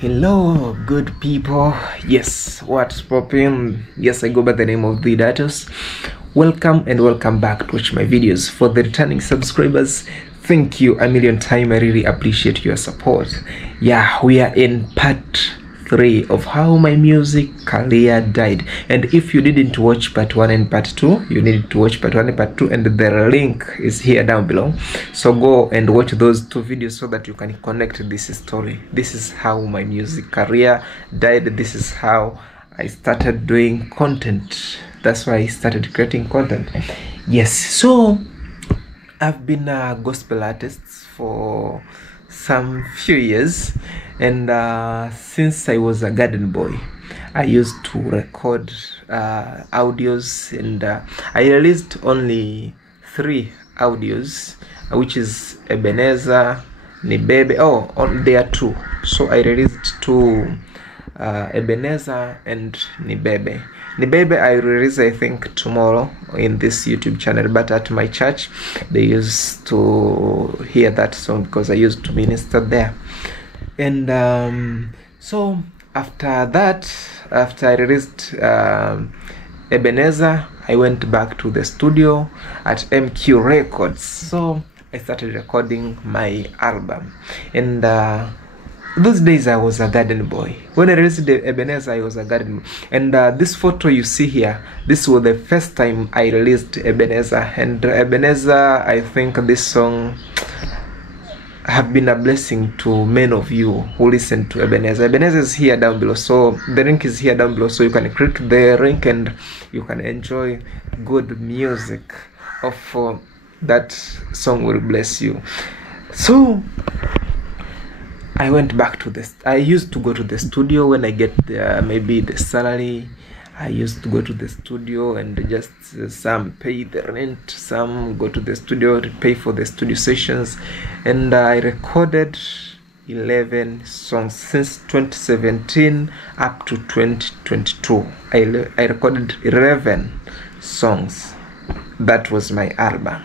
Hello, good people. Yes, what's poppin'? Yes, I go by the name of the Datius. Welcome and welcome back to watch my videos. For the returning subscribers, thank you a million times. I really appreciate your support. Yeah, we are in part 3 of how my music career died. And if you didn't watch part 1 and part 2, you need to watch part 1 and part 2, and the link is here down below. So go and watch those 2 videos so that you can connect this story. This is how my music career died. This is how I started doing content. That's why I started creating content. Yes, so I've been a gospel artist for some few years, and since I was a garden boy, I used to record audios, and I released only 3 audios, which is Ebenezer, Nibebe. There are 2, so I released 2, Ebenezer and Nibebe. Nibebe I release, I think, tomorrow in this YouTube channel, but at my church they used to hear that song because I used to minister there. And so after that, after I released Ebenezer, I went back to the studio at MQ Records. So I started recording my album, and those days I was a garden boy. When I released the Ebenezer, I was a garden boy. And this photo you see here, this was the first time I released Ebenezer. And Ebenezer, I think this song have been a blessing to many of you who listen to Ebenezer. Ebenezer is here down below, so the link is here down below, so you can click the link and you can enjoy good music of that song will bless you. So I went back to this. I used to go to the studio when I get maybe the salary. I used to go to the studio and just some pay the rent, some go to the studio to pay for the studio sessions, and I recorded 11 songs since 2017 up to 2022. I recorded 11 songs. That was my album.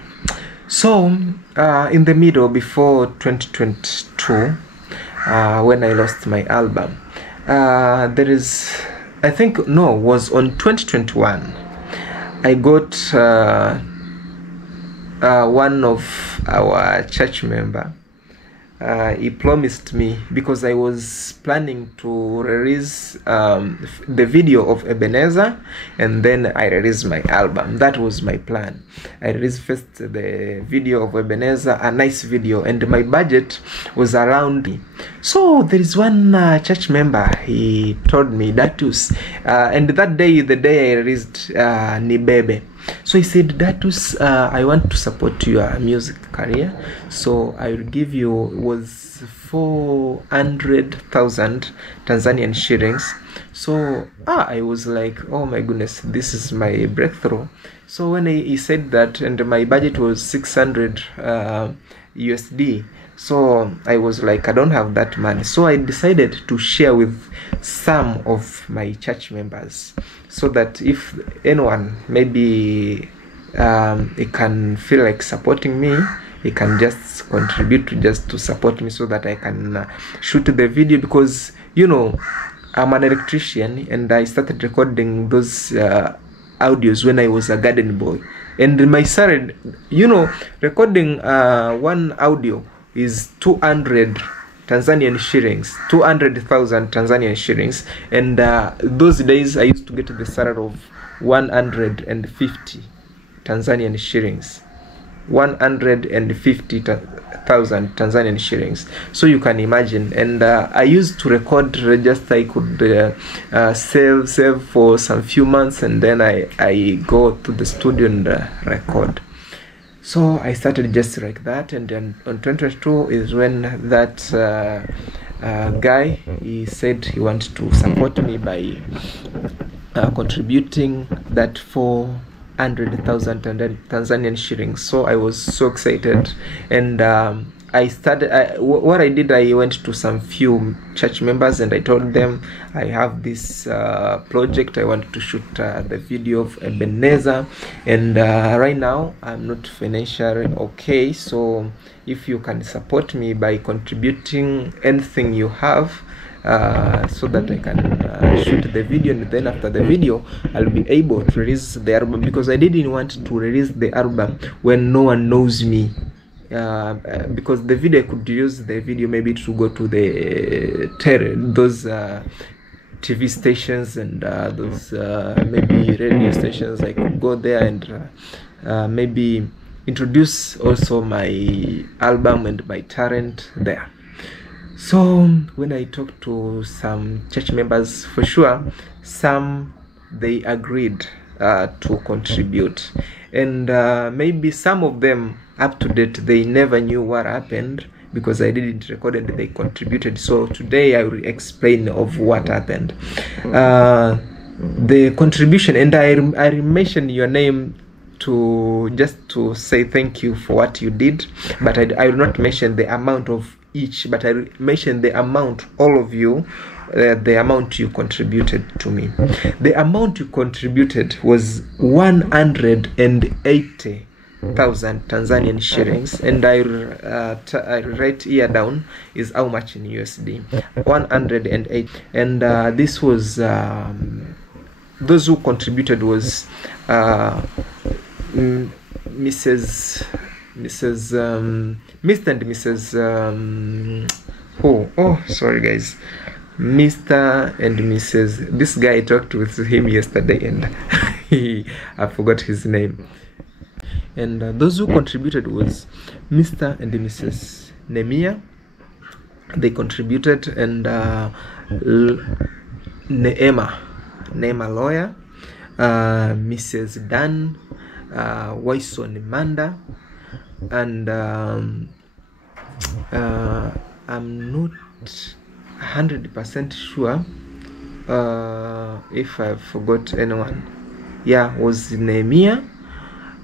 So in the middle, before 2022, when I lost my album, there is, I think, no, was on 2021. I got one of our church member. He promised me, because I was planning to release the video of Ebenezer, and then I released my album. That was my plan. I released first the video of Ebenezer, a nice video, and my budget was around. So there is one church member, he told me, Datius, and that day, the day I released Nibebe, so he said, Datius, I want to support your music career, so I will give you, was 400,000 Tanzanian shillings. So I was like, oh my goodness, this is my breakthrough. So when he said that, and my budget was 600 USD, so I was like, I don't have that money. So I decided to share with some of my church members, so that if anyone maybe it can feel like supporting me, it can just contribute to support me, so that I can shoot the video, because you know I'm an electrician, and I started recording those audios when I was a garden boy. And my salary, you know, recording one audio is 200 Tanzanian shillings, 200,000 Tanzanian shillings, and those days I used to get the salary of 150 Tanzanian shillings, 150,000 Tanzanian shillings. So you can imagine. And I used to record, just I could save for some few months, and then I go to the studio and record. So I started just like that, and then on 2022 is when that guy, he said he wanted to support me by contributing that 400,000 Tanzanian shillings. So I was so excited, and I started, what I did, I went to some few church members and I told them I have this project, I want to shoot the video of Ebenezer, and right now I'm not financially okay, so if you can support me by contributing anything you have, so that I can shoot the video, and then after the video I'll be able to release the album, because I didn't want to release the album when no one knows me. Because the video, I could use the video maybe to go to those TV stations and those maybe radio stations. I could go there and maybe introduce also my album and my talent there. So when I talked to some church members, for sure some they agreed to contribute, and maybe some of them up to date they never knew what happened, because I didn't record and they contributed. So today I will explain of what happened, the contribution, and I mentioned your name to just to say thank you for what you did, but I will not mention the amount of each, but I will mention the amount, all of you, the amount you contributed to me. The amount you contributed was 180,000 Tanzanian shillings, and I write here down is how much in USD. 108, and this was those who contributed was Mr. and Mrs. Sorry guys, Mr. and Mrs. This guy, I talked with him yesterday and I forgot his name. And those who contributed was Mr. and Mrs. Nemia. They contributed, and Neema lawyer, Mrs. Dan, Waison Manda, and I'm not 100% sure if I forgot anyone. Yeah, was Nehemiah,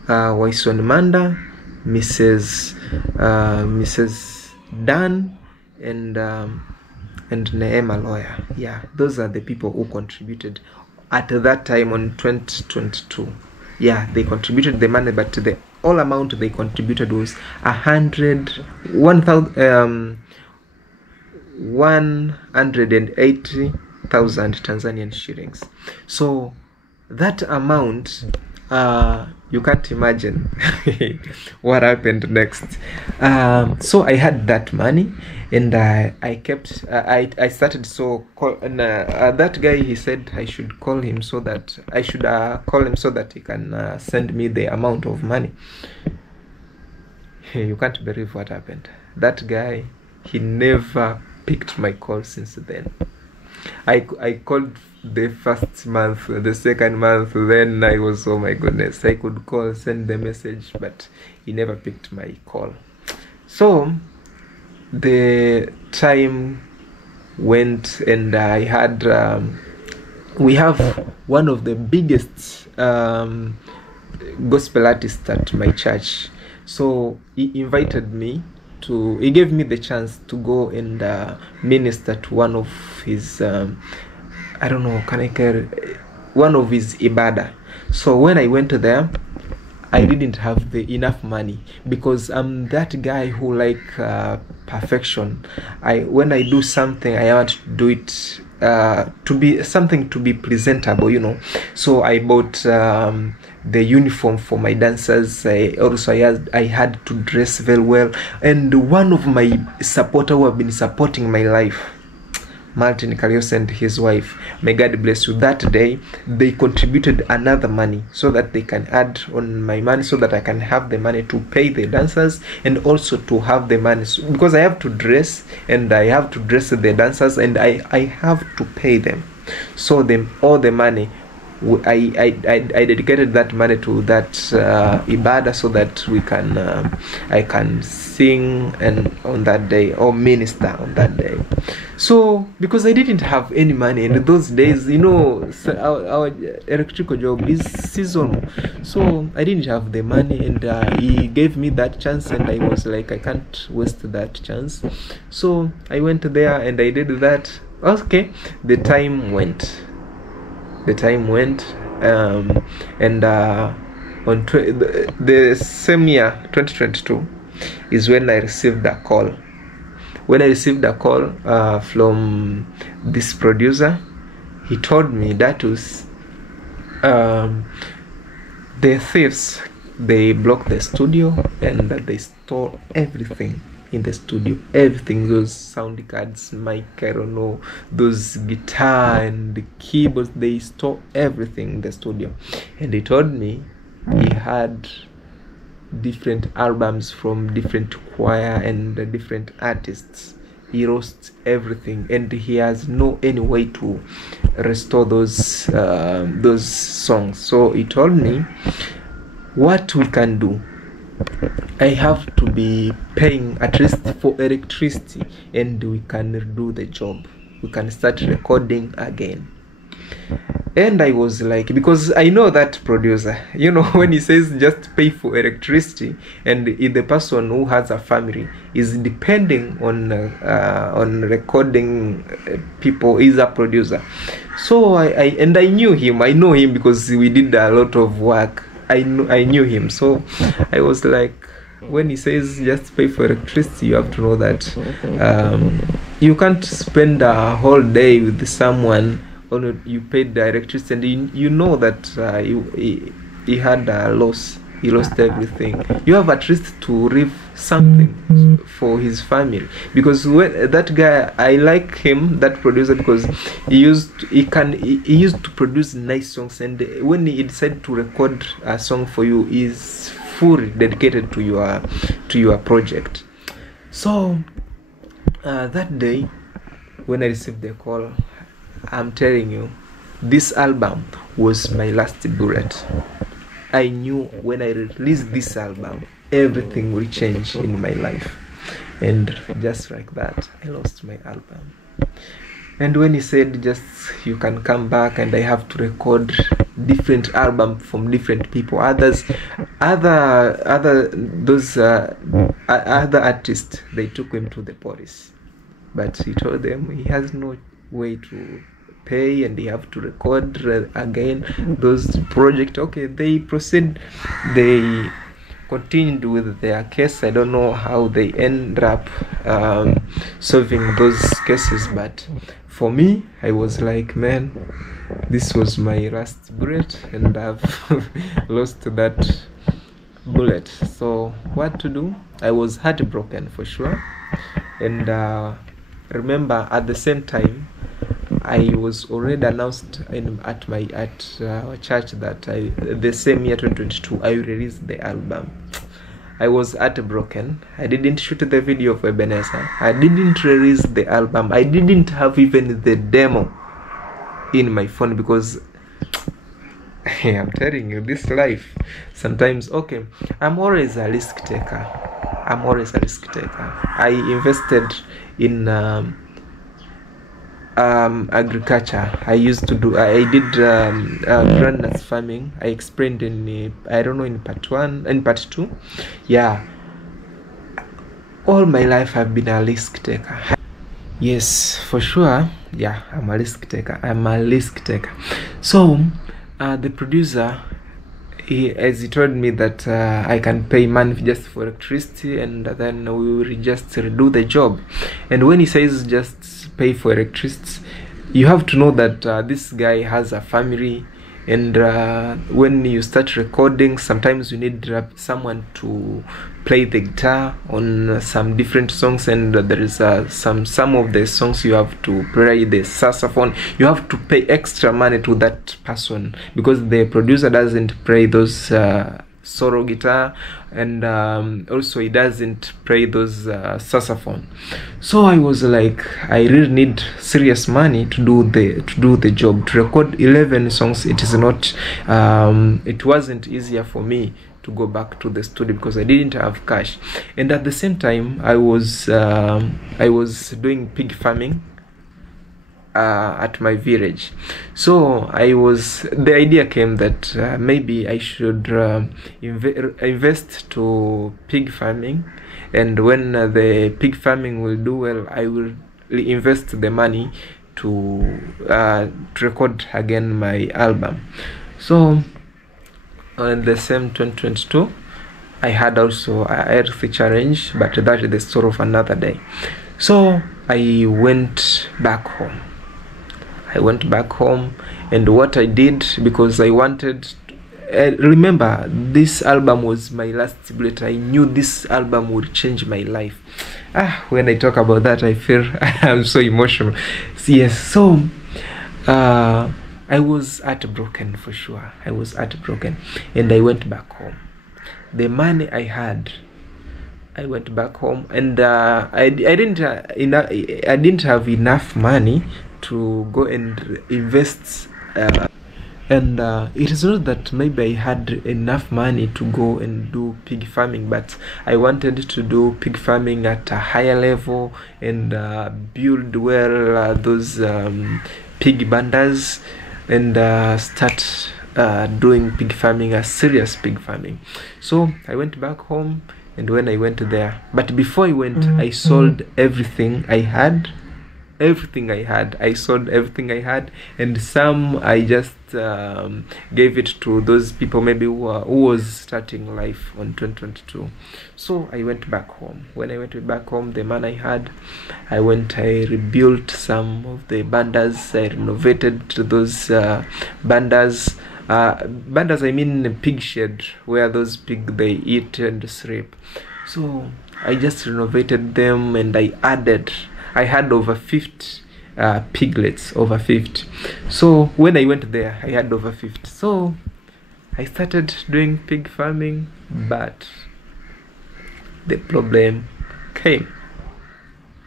Waison Manda, Mrs. Dan, and Neema lawyer. Yeah, those are the people who contributed at that time on 2022. Yeah, they contributed the money, but the all amount they contributed was 180,000 Tanzanian shillings. So that amount, you can't imagine what happened next. So I had that money, and I kept I started, so that guy, he said I should call him so that I should call him so that he can send me the amount of money. You can't believe what happened. That guy, he never picked my call since then. I called the first month, the second month, then I was, oh my goodness, I could call, send the message, but he never picked my call. So the time went, and I had we have one of the biggest gospel artists at my church. So he invited me to, he gave me the chance to go and minister to one of his I don't know, one of his ibada. So when I went there, I didn't have enough money, because I'm that guy who like perfection. When I do something, I want to do it to be something to be presentable, you know. So I bought the uniform for my dancers. I had to dress very well, and one of my supporters who have been supporting my life, Martin Karios and his wife, may God bless you, that day they contributed another money so that they can add on my money, so that I can have the money to pay the dancers, and also to have the money, because I have to dress, and I have to dress the dancers, and I have to pay them. So all the money, I dedicated that money to that ibada, so that we can I can sing and on that day, or minister on that day. So because I didn't have any money, and those days, you know, our electrical job is seasonal, so I didn't have the money, and he gave me that chance, and I was like, I can't waste that chance. So I went there and I did that. Okay, the time went, and on the same year, 2022, is when I received a call. when I received a call from this producer, he told me, Datius, the thieves, they blocked the studio and they stole everything in the studio, everything, those sound cards, mic, I don't know, those guitar and the keyboards, they stole everything in the studio. And he told me he had different albums from different choir and different artists. He lost everything and he has no any way to restore those songs. So he told me what we can do, I have to be paying at least for electricity and we can do the job, we can start recording again. And I was like, because I know that producer, you know, when he says just pay for electricity, and if the person who has a family is depending on recording people, is a producer. So I knew him, I know him because we did a lot of work. I knew him. So I was like, when he says just pay for electricity, you have to know that you can't spend a whole day with someone or you paid the electricity and you know that he had a loss, he lost everything. You have at least to leave something for his family, because when that guy, I like him, that producer, because he used to produce nice songs, and when he decided to record a song for you, is fully dedicated to your project. So that day when I received the call, I'm telling you, this album was my last bullet. I knew when I released this album, everything will change in my life. And just like that, I lost my album. And when he said, just you can come back and I have to record different album from different people, other artists, they took him to the police. But he told them he has no way to pay and they have to record again those projects. Okay, they continued with their case. I don't know how they end up solving those cases, but for me, I was like, man, this was my last bullet and I've lost that bullet. So what to do? I was heartbroken for sure. And remember, at the same time, I was already announced at our church that the same year 2022 I released the album. I was heartbroken. I didn't shoot the video for Ebenezer. I didn't release the album. I didn't have even the demo in my phone, because I'm telling you, this life sometimes, okay, I'm always a risk taker. I invested in agriculture. I did granite farming. I explained in I don't know, in part 1 and part 2. Yeah, all my life I've been a risk taker. Yes, for sure. Yeah, I'm a risk taker. So the producer, as he told me that I can pay money just for electricity and then we will just redo the job. And when he says just pay for electricity, you have to know that this guy has a family, and when you start recording, sometimes you need someone to play the guitar on some different songs, and there is some of the songs you have to play the saxophone. You have to pay extra money to that person because the producer doesn't play those solo guitar, and also he doesn't play those saxophone. So I was like, I really need serious money to do the job. To record 11 songs, it is not it wasn't easier for me to go back to the studio because I didn't have cash. And at the same time, I was doing pig farming at my village. So the idea came that maybe I should invest to pig farming, and when the pig farming will do well, I will invest the money to record again my album. So in the same 2022, I had also a health challenge, but that is the story of another day. So I went back home. And what I did, because I wanted, remember, this album was my last bullet. I knew this album would change my life. When I talk about that, I feel I'm so emotional. Yes, so I was heartbroken, for sure. I was heartbroken, and I went back home. The money I had, I went back home, and I didn't have enough money to go and invest. And it is not that maybe I had enough money to go and do pig farming, but I wanted to do pig farming at a higher level and build those pig bandas and start doing pig farming, a serious pig farming. So I went back home, and when I went there, but before I went, I sold everything I had. I sold everything I had, and some I just gave it to those people maybe who was starting life on 2022. So I went back home. When I went back home, the man I had, I rebuilt some of the bandas. I renovated those bandas. Bandas, I mean a pig shed where those pig they eat and sleep. So I just renovated them, and I had over 50 piglets, over 50. So when I went there, I had over 50. So I started doing pig farming, but the problem came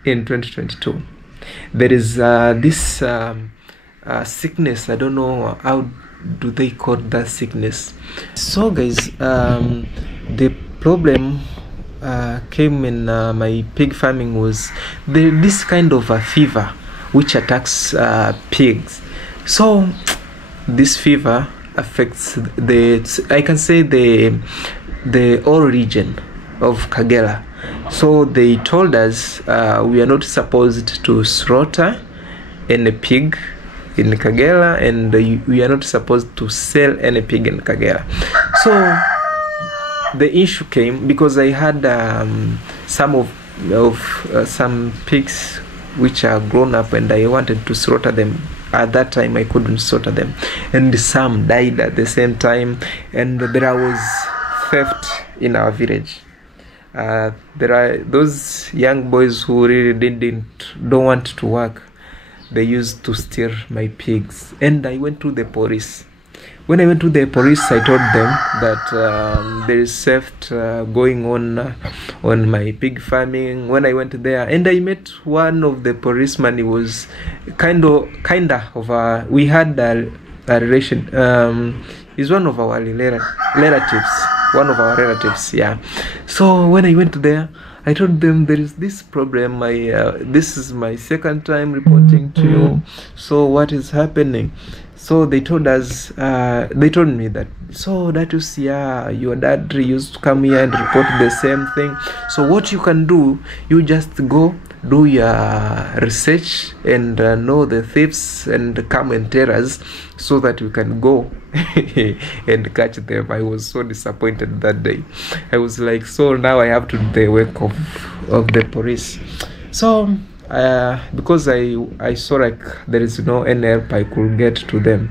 in 2022. There is this sickness. I don't know how do they call that sickness. So guys, the problem came in my pig farming was this kind of a fever which attacks pigs. So this fever affects I can say the whole region of Kagera. So they told us we are not supposed to slaughter any pig in Kagera, and we are not supposed to sell any pig in Kagera. So the issue came because I had some pigs which are grown up, and I wanted to slaughter them. At that time I couldn't slaughter them, and some died at the same time, and there was theft in our village. There are those young boys who really don't want to work. They used to steal my pigs, and I went to the police. When I went to the police, I told them that there is theft going on my pig farming. When I went there, and I met one of the policemen, he was kind of we had a relation. He's one of our relatives. Yeah. So when I went there, I told them there is this problem. This is my second time reporting to you. So what is happening? So they told us, they told me that, so Datius, yeah, your dad used to come here and report the same thing. So what you can do, you just go do your research and know the thieves and come and tell us so that we can go and catch them. I was so disappointed that day. I was like, so now I have to do the work of the police. So because I saw like there is no any help I could get to them,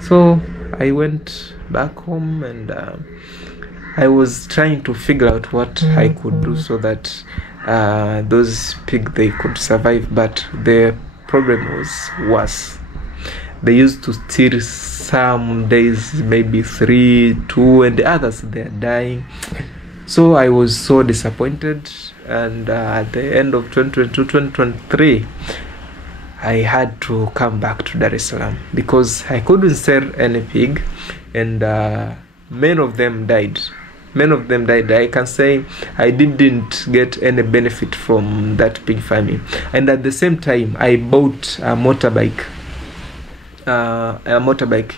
so I went back home, and I was trying to figure out what I could do so that those pigs, they could survive. But the problem was worse. They used to steal some days, maybe 3, 2, and the others they are dying. So I was so disappointed, and at the end of 2022, 2023, I had to come back to Dar es Salaam because I couldn't sell any pig, and many of them died. I can say I didn't get any benefit from that pig farming. And at the same time, I bought a motorbike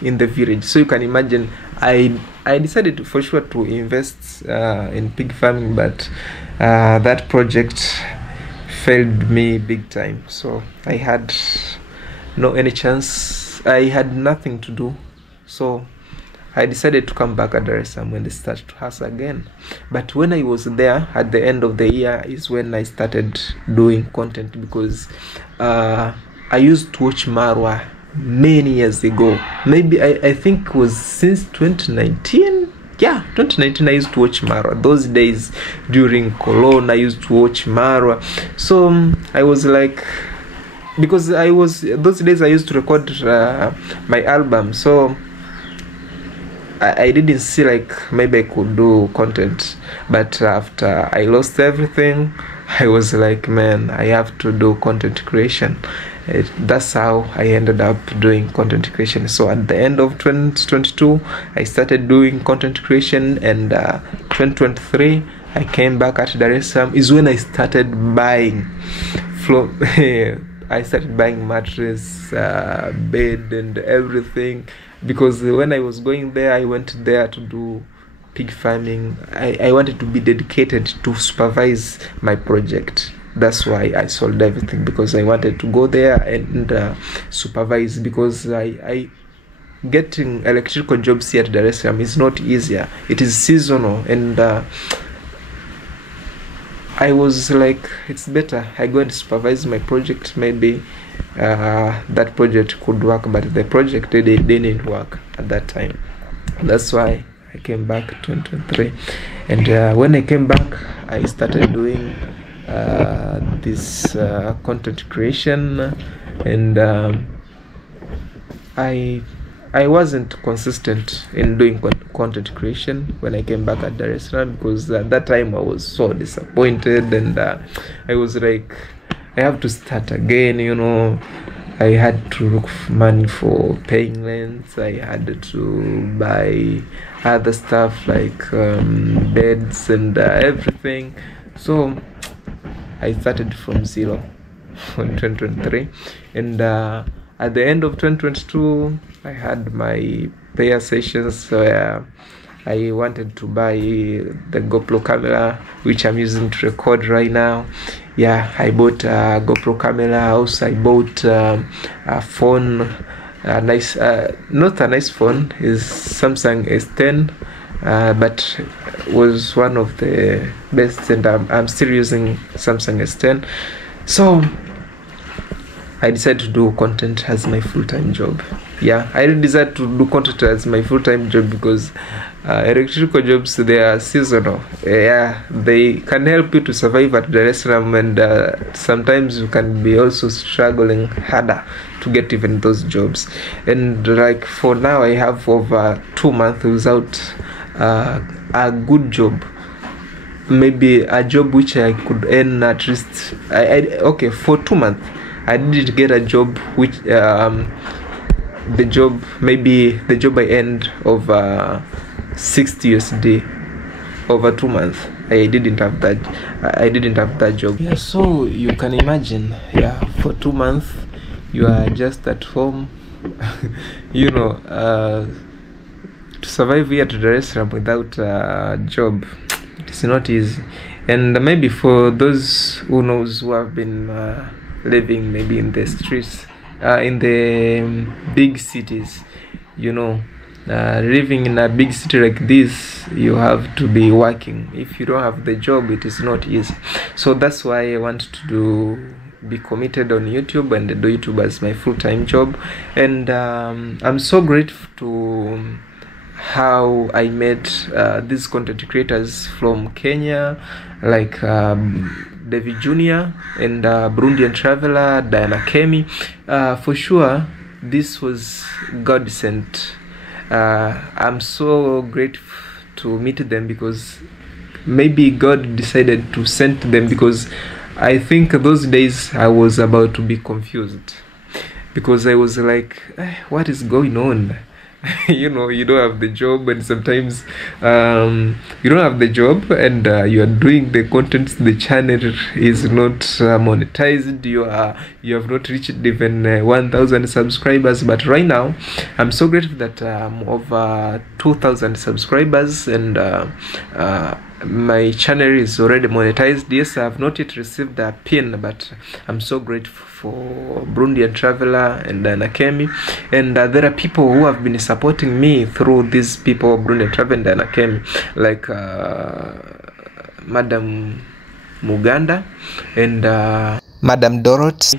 in the village. So you can imagine, I decided for sure to invest in pig farming, but that project failed me big time. So I had no any chance. I had nothing to do. So I decided to come back at Dar es Salaam when they started to hustle again. But when I was there at the end of the year is when I started doing content, because I used to watch Marwa many years ago. Maybe I think it was since 2019. Yeah, 2019 I used to watch Marwa. Those days during Cologne I used to watch Marwa. So I was like, because those days I used to record my album, so I didn't see like maybe I could do content. But after I lost everything, I was like, man, I have to do content creation. That's how I ended up doing content creation. So at the end of 2022 I started doing content creation, and 2023 I came back at Dar es Salaam is when I started buying I started buying mattress, bed and everything, because when I was going there, I went there to do pig farming. I wanted to be dedicated to supervise my project. That's why I sold everything, because I wanted to go there and supervise, because I getting electrical jobs here at Dar es Salaam is not easier. It is seasonal, and I was like, it's better I go and supervise my project. Maybe that project could work, but the project didn't work at that time. That's why I came back 2023, and when I came back I started doing this content creation, and I wasn't consistent in doing content creation when I came back at Dar es Salaam, because at that time I was so disappointed, and I was like, I have to start again, you know. I had to look for money for paying rents. I had to buy other stuff like beds and everything. So I started from zero in 2023, and at the end of 2022 I had my prayer sessions where I wanted to buy the GoPro camera, which I'm using to record right now. Yeah, I bought a GoPro camera. Also I bought a phone, a nice not a nice phone, is Samsung S10, but was one of the best, and I'm still using Samsung S10. So I decided to do content as my full-time job. Yeah, I really decided to do content as my full-time job, because electrical jobs, they are seasonal. Yeah, they can help you to survive at Dar es Salaam, and sometimes you can be also struggling harder to get even those jobs. And like for now, I have over 2 months without a good job. Maybe a job which I could earn at least. Okay, for 2 months I didn't get a job which the job I earned over 60 USD over 2 months. I didn't have that job. Yeah, so you can imagine, yeah, for 2 months you are just at home. You know, to survive here to Dar es Salaam without a job, it's not easy. And maybe for those who have been living maybe in the streets, in the big cities, you know, living in a big city like this, you have to be working. If you don't have the job, it is not easy. So that's why I want to be committed on YouTube and do YouTube as my full-time job. And I'm so grateful to how I met these content creators from Kenya, like David Jr. and Burundian Traveler, Diana Kemi. For sure, this was God sent. I'm so grateful to meet them, because maybe God decided to send them, because I think those days I was about to be confused, because I was like, what is going on? You know, you don't have the job, and sometimes you don't have the job, and you are doing the content. The channel is not monetized. You have not reached even 1,000 subscribers. But right now, I'm so grateful that I'm over 2,000 subscribers, and my channel is already monetized. Yes, I have not yet received a pin, but I'm so grateful for Burundian Traveler and Nakemi, and there are people who have been supporting me through these people, Burundian Traveler and Nakemi, like Madam Muganda and Madam Dorothy,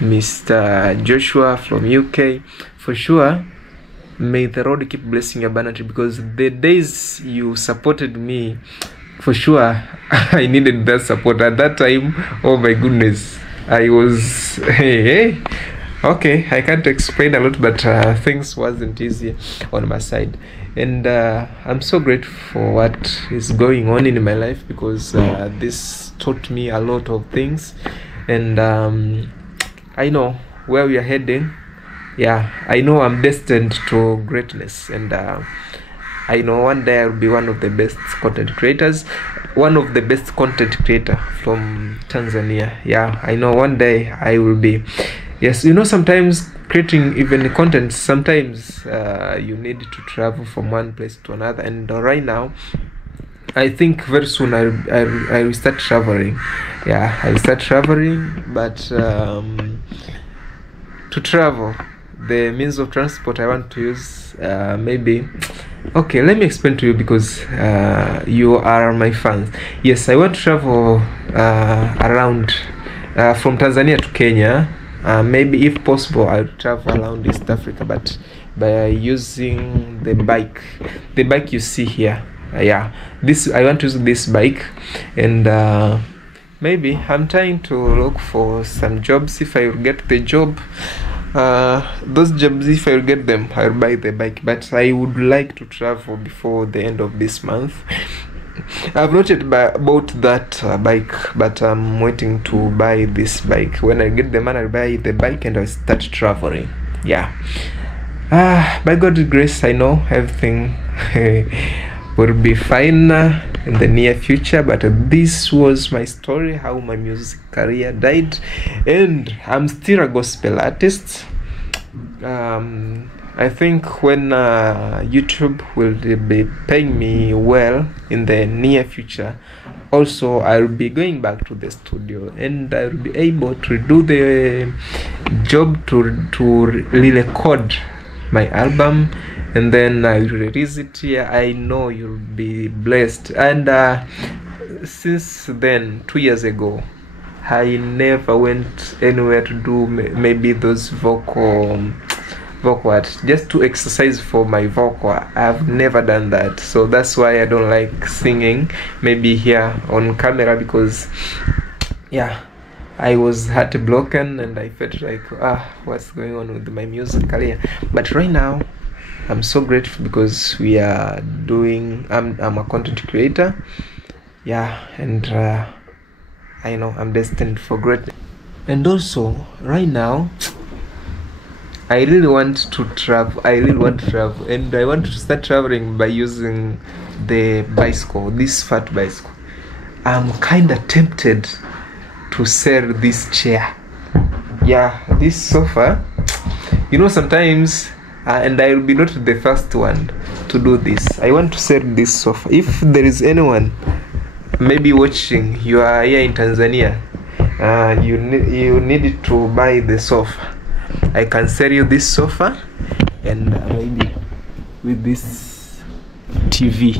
Mr. Joshua from UK. For sure, may the Lord keep blessing you abundantly, because the days you supported me, for sure, I needed that support at that time. Oh my goodness, I was hey. Okay, I can't explain a lot, but things wasn't easy on my side, and I'm so grateful for what is going on in my life, because this taught me a lot of things, and I know where we are heading. Yeah, I know I'm destined to greatness, and I know one day I'll be one of the best content creators, one of the best content creator from Tanzania. Yeah, I know one day I will be. Yes, you know, sometimes creating even content, sometimes you need to travel from one place to another, and right now I think very soon I will start traveling. Yeah, I will start traveling, but to travel, the means of transport I want to use, maybe, okay, let me explain to you, because you are my fans. Yes, I want to travel around from Tanzania to Kenya. Maybe if possible I'll travel around East Africa, but by using the bike you see here. Yeah, this I want to use this bike, and maybe I'm trying to look for some jobs. If I will get the job, those jobs, if I will get them, I'll buy the bike. But I would like to travel before the end of this month. I've not yet bought that bike, but I'm waiting to buy this bike. When I get the money, I'll buy the bike and I'll start traveling. Yeah. By God's grace, I know everything will be fine in the near future. But this was my story, how my music career died, and I'm still a gospel artist. I think when YouTube will be paying me well in the near future, also I'll be going back to the studio, and I'll be able to do the job to re-record my album, and then I'll release it here. I know you'll be blessed. And since then, 2 years ago, I never went anywhere to do maybe those vocal just to exercise for my vocal. I've never done that, so that's why I don't like singing maybe here on camera, because yeah, I was heartbroken and I felt like, what's going on with my music career. But right now I'm so grateful, because we are doing, I'm a content creator. Yeah, and I know I'm destined for greatness. And also right now I really want to travel. And I want to start traveling by using the bicycle, this fat bicycle. I'm kind of tempted to sell this chair. Yeah, this sofa. You know, sometimes, and I will be not the first one to do this. I want to sell this sofa. If there is anyone maybe watching, you are here in Tanzania, you need to buy the sofa, I can sell you this sofa, and maybe with this TV.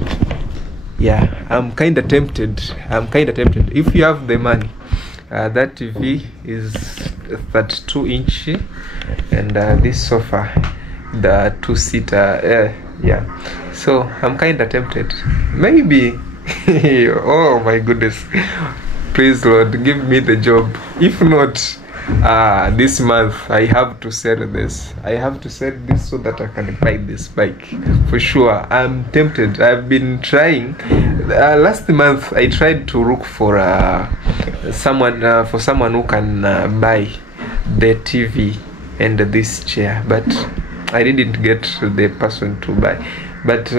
Yeah, I'm kind of tempted. If you have the money, that TV is 32-inch, and this sofa, the 2-seater. Yeah, so I'm kind of tempted. Maybe. Oh my goodness, please Lord, give me the job. If not, this month I have to sell this. So that I can buy this bike for sure. I'm tempted. I've been trying. Last month I tried to look for someone who can buy the TV and this chair, but I didn't get the person to buy. But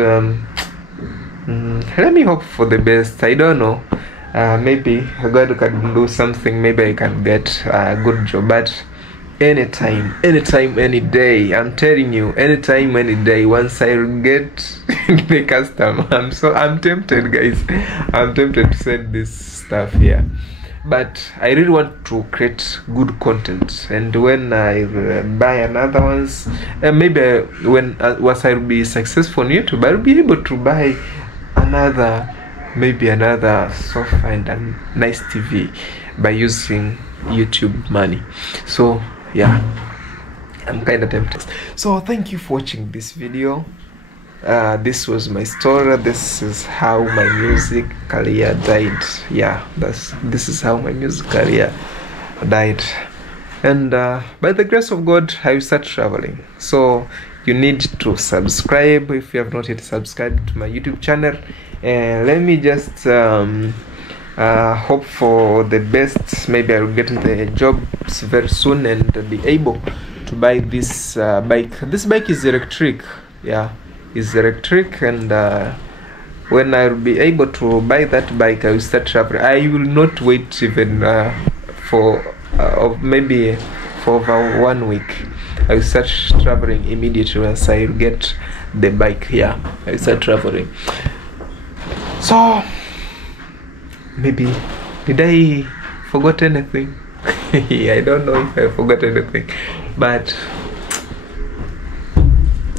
let me hope for the best. I don't know. Maybe God can do something. Maybe I can get a good job. But anytime, any day. I'm telling you, anytime, any day. Once I get the customer, I'm tempted, guys. I'm tempted to send this stuff here, but I really want to create good content. And when I buy another ones, maybe once I'll be successful on YouTube, I'll be able to buy maybe another sofa and a nice TV by using YouTube money. So yeah, I'm kind of tempted. So thank you for watching this video. This was my story. This is how my music career died. Yeah, this is how my music career died. And by the grace of God, I will start traveling. So you need to subscribe if you have not yet subscribed to my YouTube channel. And let me just hope for the best. Maybe I'll get the jobs very soon and be able to buy this bike. This bike is electric. Yeah, it's electric, and when I'll be able to buy that bike, I will start traveling. I will not wait even for maybe for over 1 week. I will start traveling immediately once I get the bike. Yeah, I will start traveling. So maybe did I forgot anything? I don't know if I forgot anything, but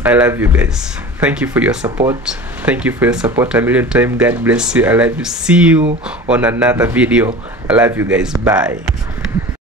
I love you guys. Thank you for your support. Thank you for your support a million times. God bless you. I love you. See you on another video. I love you guys. Bye.